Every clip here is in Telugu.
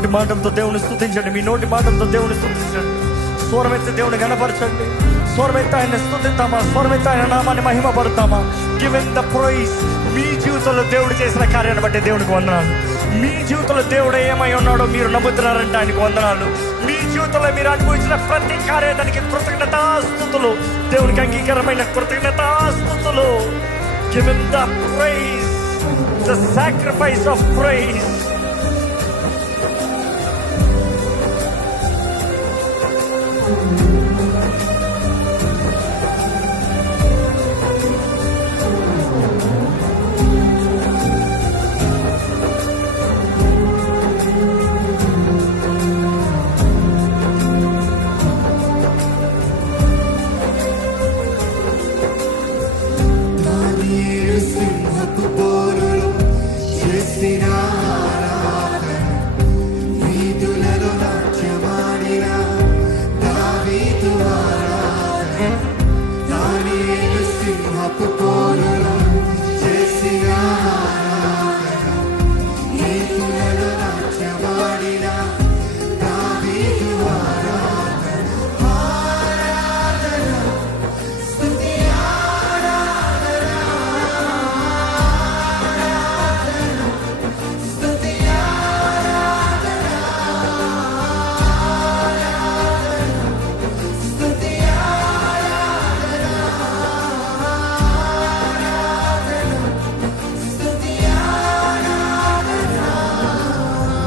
నోటి మాటలతో దేవుని స్తుతించండి. మీ నోటి మాటలతో దేవుని స్తుతించండి. స్వరమెత్తి దేవుని గణపరచండి. స్వరమెత్తి ఆయన స్తుతిద్దామా? స్వరమెత్తి ఆయన నామాన్ని మహిమపడతామా? Give him the praise. మీ జీవితంలో దేవుడు చేసిన కార్యాన్ని బట్టి దేవునికి వందనాలు. మీ జీవితంలో దేవుడు ఏమై ఉన్నాడో మీరు నమ్ముతున్నారంటే ఆయనకు వందనాలు. మీ జీవితంలో మీరు అనుభవించిన ప్రతి కార్యానికి కృతజ్ఞతాస్తుతులు, దేవునికి అంగీకారమైన కృతజ్ఞతాస్తుతులు. Give him the praise, the sacrifice of praise.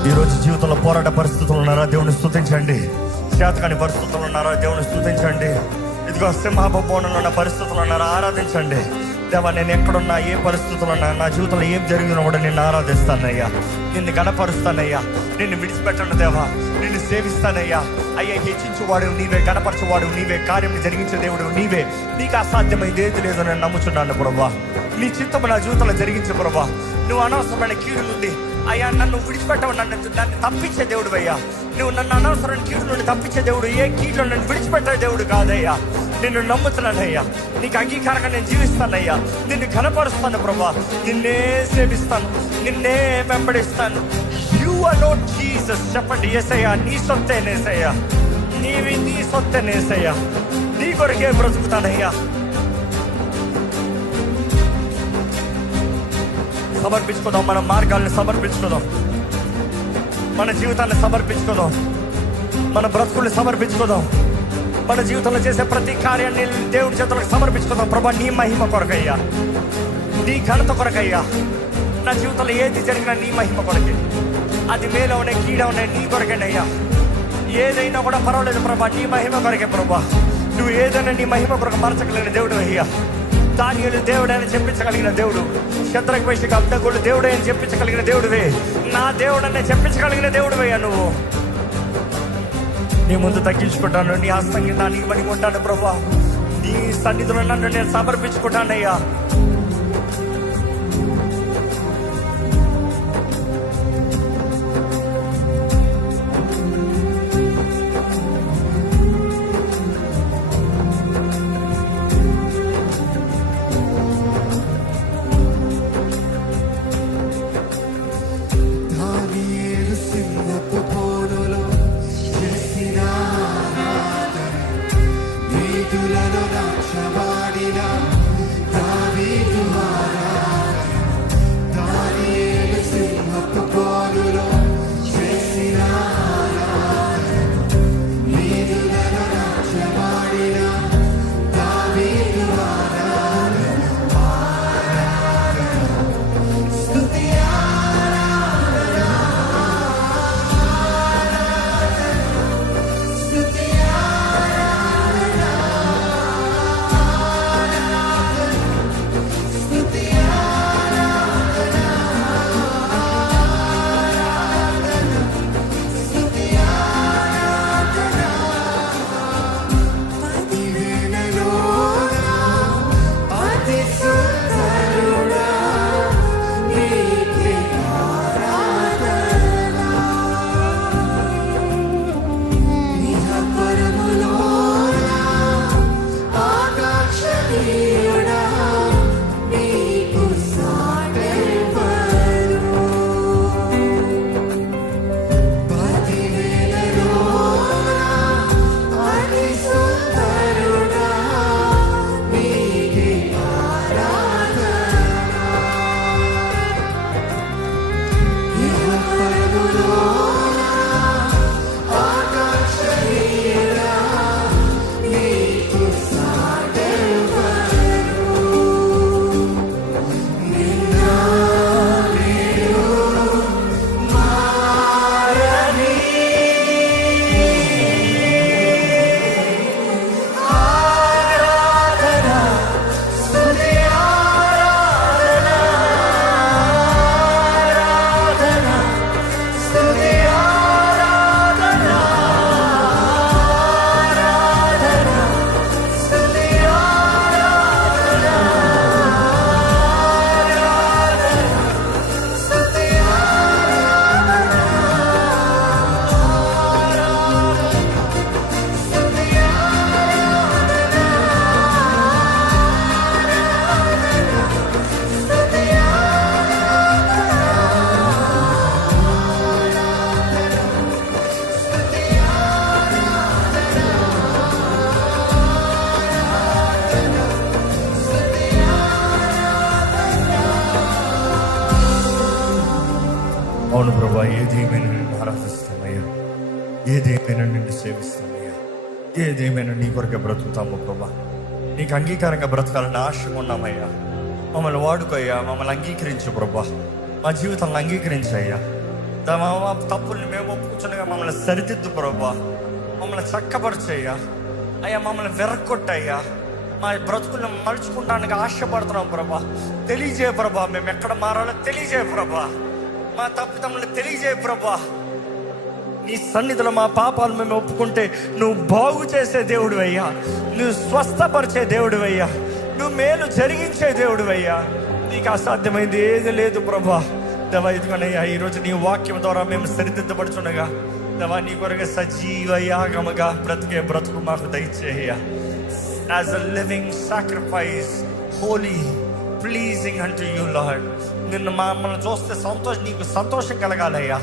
ఈరోజు జీవితంలో పోరాట పరిస్థితులు ఉన్నారా? దేవుని స్తుతించండి. చేతకాని పరిస్థితులు ఉన్నారా? దేవుని స్తుతించండి. ఇదిగో సింహభవనంలో ఉన్న పరిస్థితులు ఉన్నారా? ఆరాధించండి. దేవా, నేను ఎక్కడున్నా, ఏ పరిస్థితులు ఉన్నా, నా జీవితంలో ఏం జరిగినా కూడా నిన్ను ఆరాధిస్తానయ్యా, నిన్ను గణపరుస్తానయ్యా, నిన్ను విడిచిపెట్టను దేవా, నిన్ను సేవిస్తానయ్యా. అయ్యా, హెచ్చించువాడు నీవే, గణపరచువాడు నీవే, కార్యం జరిగించే దేవుడు నీవే. నీకు అసాధ్యమైంది ఏది లేదు నేను నమ్ముచున్నాను ప్రభా. నీ చిత్తము నా జీవితంలో జరిగించు ప్రభా. నువ్వు అనవసరమైన కీడు నుండి అయ్యా నన్ను విడిచిపెట్టవు, దాన్ని తప్పించే దేవుడు అయ్యా. నువ్వు నన్ను అనవసరమైన కీడు నుండి తప్పించే దేవుడు, ఏ కీడులో నన్ను విడిచిపెట్టే దేవుడు కాదయ్యా. నిన్ను నమ్ముతున్నానయ్యా, నీకు అంగీకారంగా నేను జీవిస్తానయ్యా, నిన్ను ఘనపరుస్తాను ప్రభా, నిన్నే సేవిస్తాను, నిన్నే వెంబడిస్తాను. You alone Jesus. చెప్పండి, యేసయ్యా నీ సొత్తేనేసయ్యా, నీవి నీ సొత్తేనేసయ్యా, నీ కొరకే బ్రతుకుతానయ్యా. సమర్పించుకుందాం, మన మార్గాలను సమర్పించుకుందాం, మన జీవితాన్ని సమర్పించుకుందాం, మన బ్రతుకుల్ని సమర్పించుకుందాం, మన జీవితంలో చేసే ప్రతి కార్యాన్ని దేవుని చేతులకు సమర్పించుకుందాం. ప్రభా, నీ మహిమ కొరకయ్యా, నీ ఘనత కొరకయ్యా. నా జీవితంలో ఏది జరిగినా నీ మహిమ కొరకే, అది మేలవనే కీడవనే నీ కొరకేనయ్యా. ఏదైనా కూడా పర్వాలేదు ప్రభా, నీ మహిమ కొరకే ప్రభా. నువ్వు ఏదైనా నీ మహిమ కొరకు మార్చగలిగిన దేవుడు అయ్యా. దానియేలు దేవుడని చెప్పించగలిగిన దేవుడు, శత్రుకు వేషకు అబ్దగోలు దేవుడే అని చెప్పించగలిగిన దేవుడివే, నా దేవుడని చెప్పించగలిగిన దేవుడివయ్యా. నువ్వు నీ ముందు తగ్గించుకుంటాను, నీ హస్తం కింద నీ పని ఉంటాను ప్రభా. నీ సన్నిధిలో నన్ను నేను సమర్పించుకుంటానయ్యా. వీధులలో నాట్యమాడిన దావీదు ఏదేమైనా నిన్ను సేవిస్తామయ్యా, ఏదేమైనా నీ కొరకే బ్రతుకుతాము ప్రభా. నీకు అంగీకారంగా బ్రతకాలని ఆశగా ఉన్నామయ్యా. మమ్మల్ని వాడుకోయ్యా, మమ్మల్ని అంగీకరించు ప్రభా. మా జీవితాలను అంగీకరించయ్యా. మా తప్పుల్ని మేము ఒప్పుకుంటున్నాగా మమ్మల్ని సరిదిద్దు ప్రభా. మమ్మల్ని చక్కపరచయ్యా అయ్యా. మమ్మల్ని వెరగొట్టయ్యా. మా బ్రతుకులను మలుచుకుంటానికి ఆశపడుతున్నాం ప్రభా. తెలియజేయ ప్రభా, మేము ఎక్కడ మారాలో తెలియజేయ ప్రభా. మా తప్పిదములను తెలియజేయ ప్రభా. నీ సన్నిధిలో మా పాపాలు మేము ఒప్పుకుంటే నువ్వు బాగు చేసే దేవుడు అయ్యా, నువ్వు స్వస్థపరిచే దేవుడు అయ్యా, నువ్వు మేలు జరిగించే దేవుడు అయ్యా. నీకు అసాధ్యమైంది ఏది లేదు ప్రభా. దేవా ఇదిగోనయ్యా, ఈరోజు నీ వాక్యం ద్వారా మేము సరిదిద్దపడుచుండగా దేవా నీ కొరగా సజీవ యాగముగా బ్రతికే బ్రతుకు మాకు దయచేయ్యా. As a living sacrifice, holy, pleasing unto you Lord. నిన్ను మమ్మల్ని చూస్తే నీకు సంతోషం కలగాలయ్యా.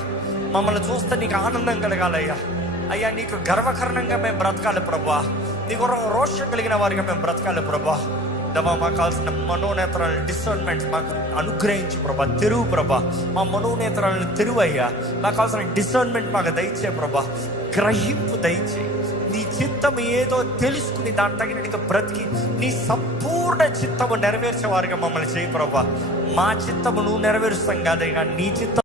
మమ్మల్ని చూస్తే నీకు ఆనందం కలగాలయ్యా. అయ్యా నీకు గర్వకారణంగా మేము బ్రతకాలి ప్రభా. నీకు రోషం కలిగిన వారిగా మేము బ్రతకాలి ప్రభా. దేవా మాకు కావాల్సిన మనోనేత్రాలను డిసర్న్మెంట్ మాకు అనుగ్రహించు ప్రభా. తెరువు ప్రభా, మా మనోనేత్రాలను తెరువయ్యా. మాకు కావాల్సిన డిసర్న్మెంట్ మాకు దయచే ప్రభా. గ్రహింపు దయచే. నీ చిత్తం ఏదో తెలుసుకుని దాని తగినట్టుగా బ్రతికి నీ సంపూర్ణ చిత్తము నెరవేర్చే వారిగా మమ్మల్ని చేయి ప్రభా. మా చిత్తము నువ్వు నెరవేరుస్తాం కాదే, కానీ నీ చిత్తం